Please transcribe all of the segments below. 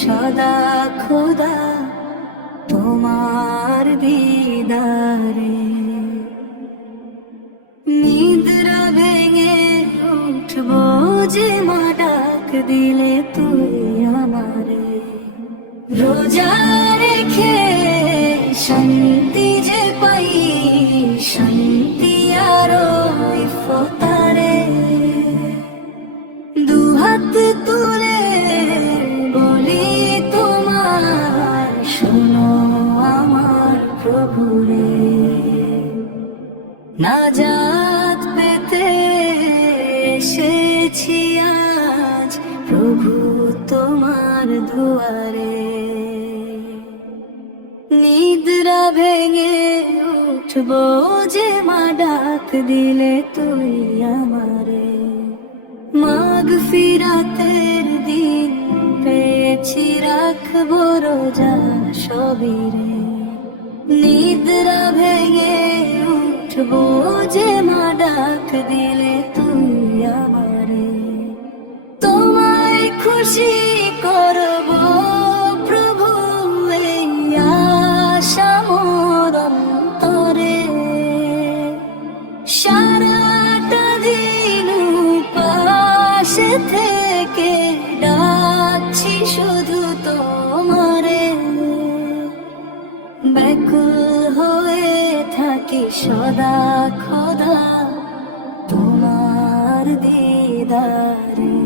সদা খোদা তোমার দিদারে। নিদ্রা ভেঙে উঠবো যে মা ডাক দিলে তুই আমারে। রোজা রেখে শান্তি যে পাই, শান্তি আরো ইফতারে। দুহাত তুলে বলি তোমার, শোনো আমার প্রভুরে। নাজাত পেতে এসেছি আজ প্রভু তোমার দুয়ারে। নিদ্রা ভেঙে উঠবো যে মা ডাক দিলে তুই আমারে। মাগফিরাতের দিন পেয়েছি রাখবো রোজা সবিরে। নিদ্রা ভেঙে উঠবো যে মা ডাক দিলে তুই আমারে। তোমায় খুশি করবো প্রভু এই আশা মোর অন্তরে। সারাটা দিন পাশে থেকে ডাকছি শুধু তোমারে। ব্যাকুল হয়ে থাকি সদা খোদা তোমার দিদারে।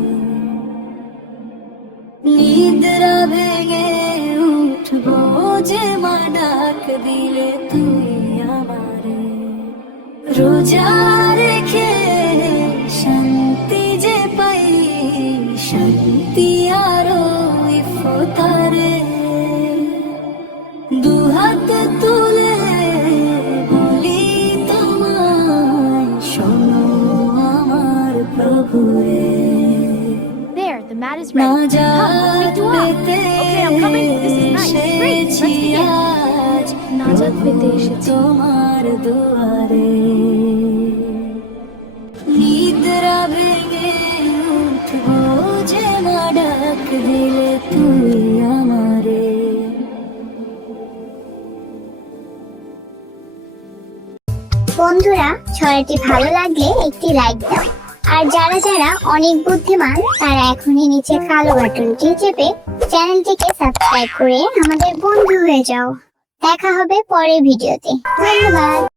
নিদ্রা ভেঙে উঠবো যে মা ডাক দিলে তুই আমারে। রোজা রেখে শান্তি যে পাই, শান্তি আরো ইফতারে। দুহাত তুলে বলি তোমায়, শোনো আমার প্রভুরে। There, the mat is ready. Come, let's make dua. Okay, I'm coming. This is nice. Great, let's begin. নাজাত পেতে এসেছি তোমার দুয়ারে। নিদ্রা ভেঙে উঠবো যে মা ডাক দিলে তুই আমারে। বন্ধুরা, ছড়াটি ভালো লাগলে একটি লাইক দাও। আর যারা যারা অনেক বুদ্ধিমান তারা এখনই নিচে কালো বাটনটি চেপে চ্যানেলটিকে সাবস্ক্রাইব করে আমাদের বন্ধু হয়ে যাও। দেখা হবে পরের ভিডিওতে। ধন্যবাদ।